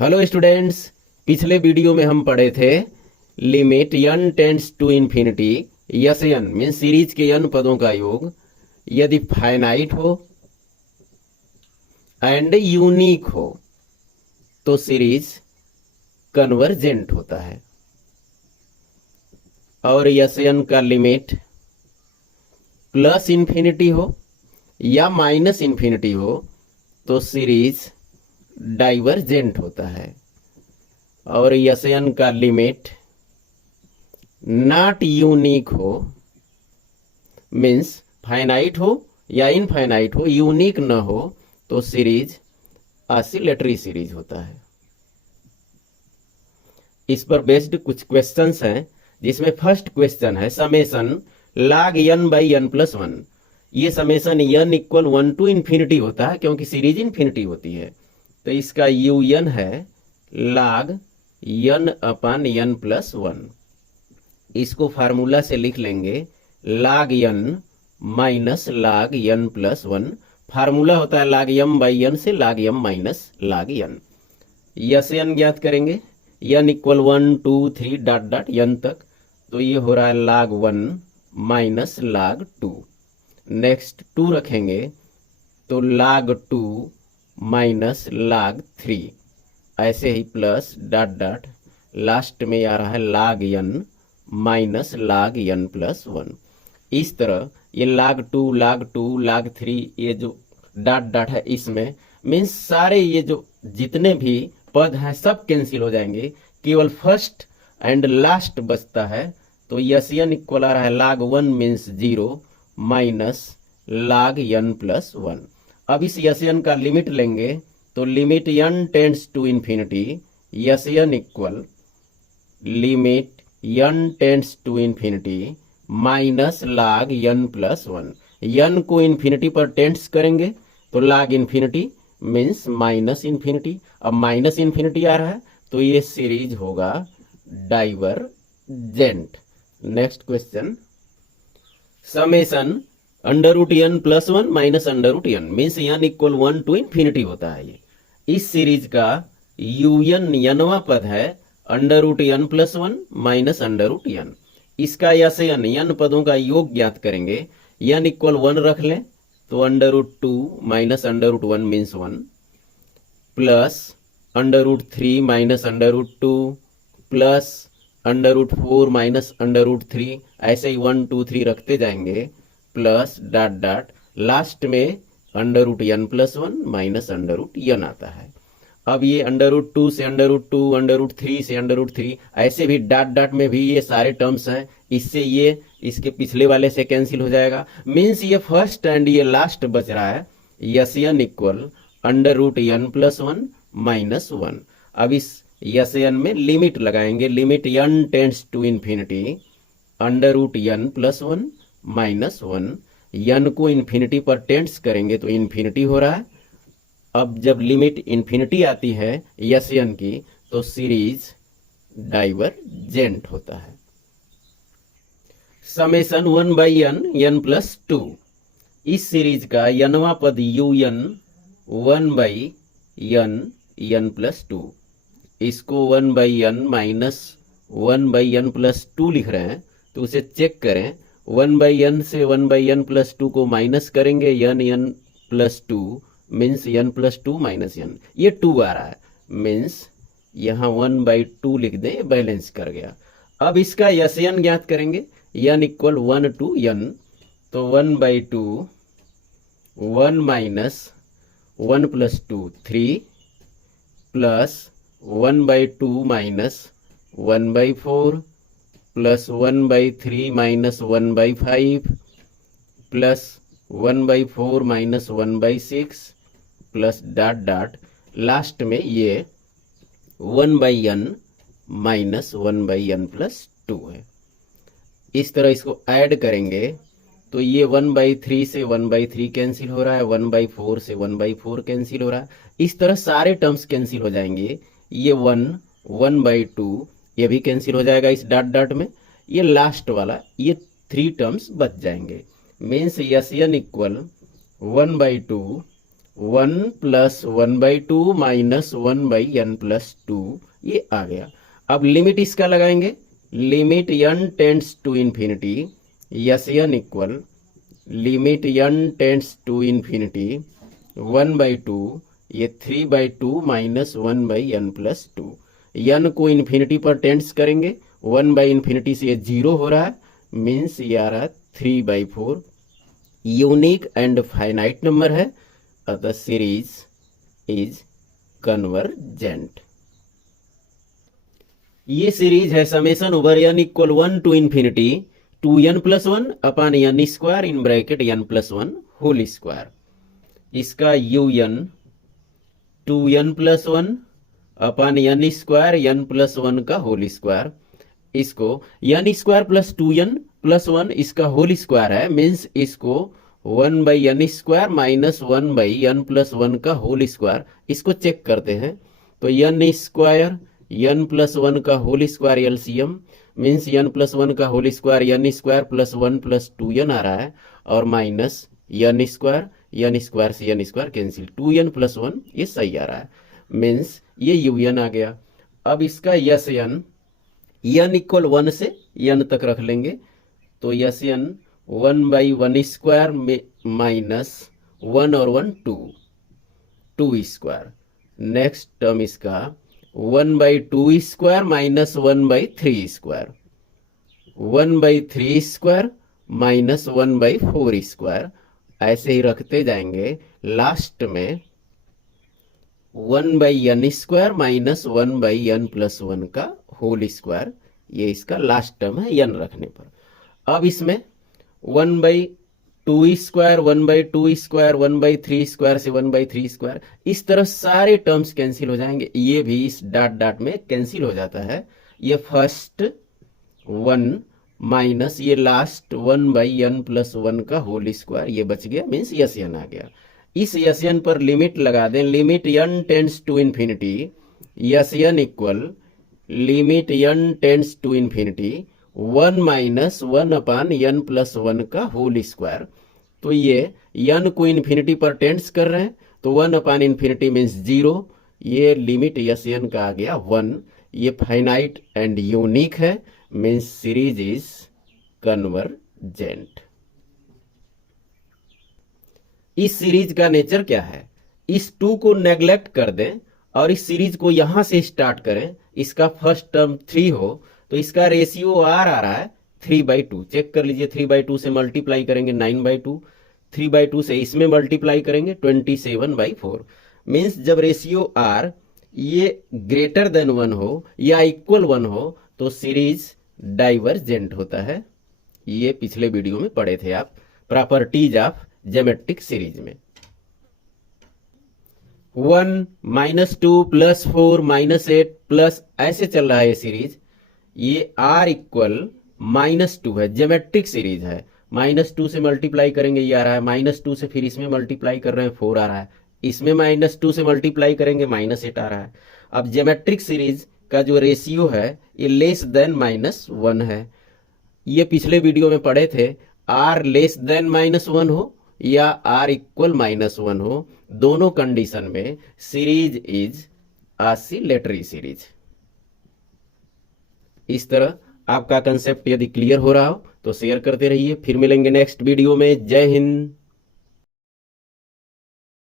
Hello students, पिछले video में हम पढ़े थे limit n tends to infinity yes n mean series के n पदों का योग यदि फाइनाइट हो एंड यूनिक हो तो सीरीज कन्वर्जेंट होता है, और यस n का लिमिट प्लस इन्फिनिटी हो या माइनस इन्फिनिटी हो तो सीरीज डाइवर्जेंट होता है, और यस n का लिमिट नॉट यूनिक हो मीन्स फाइनाइट हो या इनफाइनाइट हो, यूनिक न हो तो सीरीज ऑसिलेटरी सीरीज होता है। इस पर बेस्ड कुछ क्वेश्चंस हैं, जिसमें फर्स्ट क्वेश्चन है summation log n by n plus one. ये summation n equal 1 to infinity होता है क्योंकि सीरीज इन्फिनिटी होती है, तो इसका un है log n अपन n प्लस वन। इसको फार्मूला से लिख लेंगे log n minus log n plus one. Formula होता है log m बाई n से log m minus log n। Yes n ज्ञात करेंगे, n equal 1 2 3 dot dot n तक, तो ये हो रहा है log 1 माइनस log 2। नेक्स्ट 2 रखेंगे तो log 2 माइनस log 3, ऐसे ही प्लस डॉट डॉट लास्ट में आ रहा है log n minus log n plus one. इस तरह ये log 2 log 2 log 3 ये जो डॉट डॉट है इसमें मीन्स सारे ये जो जितने भी पद हैं सब कैंसिल हो जाएंगे, केवल फर्स्ट एंड लास्ट बचता है। तो यस n इक्वल आ रहा है log 1 means 0 minus log n plus one. अब इस यस n का लिमिट लेंगे तो limit n tends to infinity yes n equal limit n tends to infinity minus log n plus one. n को infinity पर tends करेंगे तो log infinity means minus infinity. अब माइनस इन्फिनिटी आ रहा है तो ये सीरीज होगा divergent. Next question summation under root n plus one minus under root n means n equal 1 to infinity होता है। ये इस सीरीज का un nवां पद है under root n plus one minus under root n। इसका यस n पदों का योग ज्ञात करेंगे। n इक्वल 1 रख लें तो under root 2 minus under root 1 means 1 plus under root 3 minus under root 2 plus under root 4 minus under root 3, ऐसे ही 1 2 3 रखते जाएंगे प्लस डॉट डॉट लास्ट में under root n plus one minus under root n आता है। अब ये under root 2 से अंडर रूट 2 अंडर रूट 3 से अंडर रूट 3, ऐसे भी डॉट डॉट में भी ये सारे टर्म्स हैं, इससे ये इसके पिछले वाले से कैंसिल हो जाएगा। मीन्स ये फर्स्ट एंड ये लास्ट बच रहा है S n equal under root n plus one minus one. अब इस यस n में लिमिट लगाएंगे, limit n tends to infinity under root n plus one minus one. n को इन्फिनिटी पर टेंड्स करेंगे तो इन्फिनिटी हो रहा है। अब जब लिमिट इन्फिनिटी आती है यस n की तो सीरीज डाइवर्जेंट होता है। समेशन 1 बाई n प्लस 2, इस सीरीज का nवां पद un 1 बाई n प्लस 2। इसको 1 by n minus 1 by n plus 2 लिख रहे हैं तो उसे चेक करें। 1 बाई n से 1 बाई n प्लस 2 को माइनस करेंगे n plus 2 means n plus 2 minus n, ये 2 आ रहा है मीन्स यहाँ 1 बाई 2 लिख दें, बैलेंस कर गया। अब इसका यस n ज्ञात करेंगे, n इक्वल 1 टू n, तो 1 by 2 1 minus 1 plus 2 3 plus 1 by 2 minus 1 by 4 plus 1 by 3 minus 1 by 5 plus 1 by 4 minus 1 by 6 plus dot dot last में ये 1 by n minus 1 by n plus 2 है। इस तरह इसको add करेंगे तो ये 1 बाई 3 से 1 बाई 3 कैंसिल हो रहा है, 1 बाई 4 से 1 बाई 4 कैंसिल हो रहा है। इस तरह सारे टर्म्स कैंसिल हो जाएंगे। ये 1 बाई 2 ये भी कैंसिल हो जाएगा इस डॉट डॉट में। ये लास्ट वाला ये 3 टर्म्स बच जाएंगे। Means S n equal 1 by 2 1 plus 1/2 minus 1/n+2 ये आ गया। अब लिमिट इसका लगाएंगे, limit n tends to infinity, yes n equal limit n tends to infinity 1/2, ये 3/2 माइनस 1/n+2। n को इन्फिनिटी पर टेंड्स करेंगे, 1/इन्फिनिटी से ये 0 हो रहा है, मीन्स ये आ रहा है 3/4। यूनिक एंड फाइनाइट नंबर है, अतः सीरीज इज कन्वर्जेंट। ये सीरीज है summation over n equal 1 to infinity 2n+1 upon n square in bracket n+1 whole square. इसका un 2n+1 upon n square n+1 का होल स्क्वायर, इसको n square plus 2n+1 इसका whole square है, means इसको 1/n square minus 1/n+1 का whole square, इसको check करते हैं। तो n स्क्वायर n+1 का whole square LCM, means n+1 का whole square n square plus 1 plus 2n आ रहा है, और माइनस n स्क्वायर से n स्क्वायर कैंसिल, 2n+1 ये सही आ रहा है, मीन्स ये un आ गया। अब इसका यस n इक्वल 1 से n तक रख लेंगे, तो यस n 1/1 स्क्वायर में माइनस 1 और 1 2 स्क्वायर। नेक्स्ट टर्म इसका 1/2 square minus 1/3 square, 1/3 square minus 1/4 square, ऐसे ही रखते जाएंगे। लास्ट में 1/n स्क्वायर माइनस 1/n+1 का होल स्क्वायर, ये इसका लास्ट टर्म है n रखने पर। अब इसमें 1/2 स्क्वायर 1/2 स्क्वायर 1/3 स्क्वायर से 1/3 स्क्वायर, इस तरह सारे टर्म्स कैंसिल हो जाएंगे, ये भी इस डॉट में कैंसिल हो जाता है। ये फर्स्ट 1 माइनस ये लास्ट 1/n+1 का होल स्क्वायर, ये बच गया, मीन्स यस n आ गया। इस यस n पर लिमिट लगा दें, limit n tends to infinity, yes n equal limit n tends to infinity 1 minus 1 upon n+1 का होल स्क्वायर। तो ये n को इन्फिनिटी पर टेंड्स कर रहे हैं, तो 1 अपॉन इन्फिनिटी मीन्स 0, ये लिमिट यस n का आ गया 1। ये फाइनाइट एंड यूनिक है, मीन्स सीरीज इज कन्वर्जेंट। इस सीरीज का नेचर क्या है, इस 2 को नेग्लेक्ट कर दें और इस सीरीज को यहां से स्टार्ट करें, इसका फर्स्ट टर्म 3 हो तो इसका रेशियो r आ रहा है 3/2। चेक कर लीजिए, 3/2 से मल्टीप्लाई करेंगे 9/2, 3/2 से इसमें मल्टीप्लाई करेंगे 27/4। मीन्स जब रेशियो r ये ग्रेटर देन 1 हो या इक्वल 1 हो तो सीरीज डाइवर्जेंट होता है। ये पिछले वीडियो में पढ़े थे आप, प्रॉपर्टीज ऑफ ज्योमेट्रिक सीरीज में। 1 -2 +4 -8 प्लस ऐसे चल रहा है ये सीरीज। ये r इक्वल -2 है, ज्योमेट्रिक सीरीज है, -2 से मल्टीप्लाई करेंगे ये आ रहा है, -2 से फिर इसमें मल्टीप्लाई कर रहे हैं 4 आ रहा है, इसमें -2 से मल्टीप्लाई करेंगे -8 आ रहा है। अब ज्योमेट्रिक सीरीज का जो रेशियो है ये लेस देन -1 है। ये पिछले वीडियो में पढ़े थे, r लेस देन -1 हो या r इक्वल -1 हो, दोनों कंडीशन में सीरीज इज ऑसिलेटरी सीरीज। इस तरह आपका कंसेप्ट यदि क्लियर हो रहा हो तो शेयर करते रहिए। फिर मिलेंगे नेक्स्ट वीडियो में। जय हिंद।